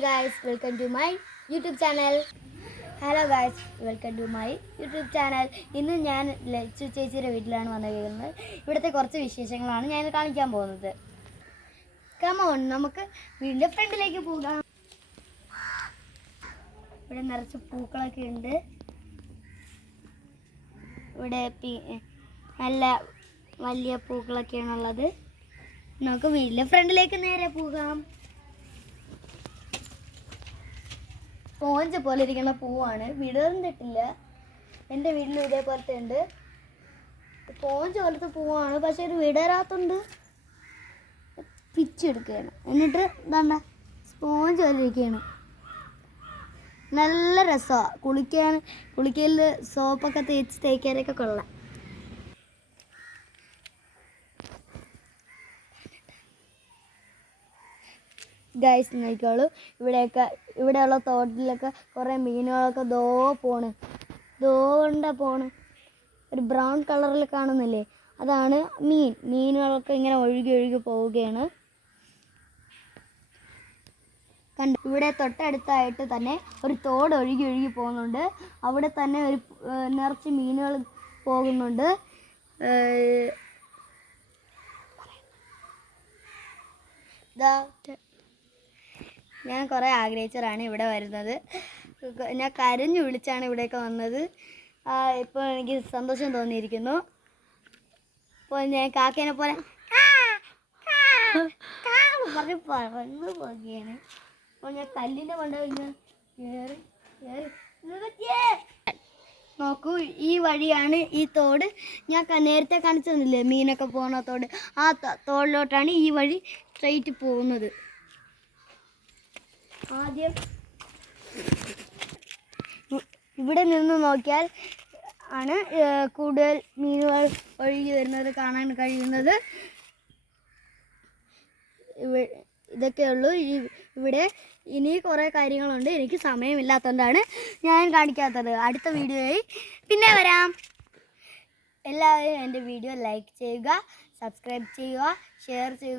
Guys, welcome to my YouTube channel. Hello guys, welcome to my YouTube channel. ഇന്ന് ഞാൻ ലച്ചു ചേച്ചിയുടെ വീട്ടിലാണ് വന്നിരിക്കുന്നത്. ഇവിടുത്തെ കുറച്ച് വിശേഷങ്ങളാണ് ഞാൻ കാണിക്കാൻ പോകുന്നത്. Come on, നമുക്ക് വീടിൻ്റെ ഫ്രണ്ടിലേക്ക് പോകാം. ഇവിടെ നിറച്ച് പൂക്കളൊക്കെ ഉണ്ട്. ഇവിടെ നല്ല വലിയ പൂക്കളൊക്കെയാണ് ഉള്ളത്. നമുക്ക് വീടിൻ്റെ ഫ്രണ്ടിലേക്ക് നേരെ പോകാം. സ്പോഞ്ച് പോലെ ഇരിക്കുന്ന പൂവാണ്, വിടർന്നിട്ടില്ല. എൻ്റെ വീട്ടിൽ ഇതേപോലത്തെ ഉണ്ട്. സ്പോഞ്ച് പോലത്തെ പൂവാണ്, പക്ഷെ ഇത് വിടരാത്തുണ്ട്. പിച്ചെടുക്കുകയാണ്, എന്നിട്ട് ഇതാണ്ട സ്പോഞ്ച് പോലെ ഇരിക്കുകയാണ്. നല്ല രസമാണ് കുളിക്കലിൽ സോപ്പൊക്കെ തേക്കാനൊക്കെ കൊള്ളാം. ഗൈസ് നോക്കിക്കോളൂ, ഇവിടെയുള്ള തോട്ടിലൊക്കെ കുറേ മീനുകളൊക്കെ പോണ്. ഒരു ബ്രൗൺ കളറിൽ കാണുന്നില്ലേ, അതാണ് മീനുകളൊക്കെ ഇങ്ങനെ ഒഴുകി പോവുകയാണ്. ഇവിടെ തൊട്ടടുത്തായിട്ട് തന്നെ ഒരു തോട് ഒഴുകി പോകുന്നുണ്ട്. അവിടെ തന്നെ ഒരു നിറച്ച് മീനുകൾ പോകുന്നുണ്ട്. ഞാൻ കുറേ ആഗ്രഹിച്ചതാണ് ഇവിടെ വരുന്നത്. ഞാൻ കരഞ്ഞു വിളിച്ചാണ് ഇവിടേക്ക് വന്നത്. ഇപ്പോൾ എനിക്ക് സന്തോഷം തോന്നിയിരിക്കുന്നു. അപ്പോൾ ഞാൻ കാക്കേനെ പോലെ പറന്ന് പോകുകയാണ്. അപ്പോൾ ഞാൻ കല്ലിൻ്റെ കൊണ്ടുപോയി നോക്കൂ, ഈ വഴിയാണ് ഈ തോട്. ഞാൻ നേരത്തെ കാണിച്ചതന്നില്ലേ മീനൊക്കെ പോകുന്ന തോട്, ആ തോടിലോട്ടാണ് ഈ വഴി സ്ട്രെയിറ്റ് പോകുന്നത്. ആദ്യം ഇവിടെ നിന്ന് നോക്കിയാൽ ആണ് കൂടുതൽ മീനുകൾ ഒഴുകി വരുന്നത് കാണാൻ കഴിയുന്നത്. ഇതൊക്കെയുള്ളൂ ഇവിടെ. ഇനി കുറേ കാര്യങ്ങളുണ്ട്, എനിക്ക് സമയമില്ലാത്തതുകൊണ്ടാണ് ഞാൻ കാണിക്കാത്തത്. അടുത്ത വീഡിയോയിൽ പിന്നെ വരാം. എല്ലാവരും എൻ്റെ വീഡിയോ ലൈക്ക് ചെയ്യുക, സബ്സ്ക്രൈബ് ചെയ്യുക, ഷെയർ ചെയ്യുക.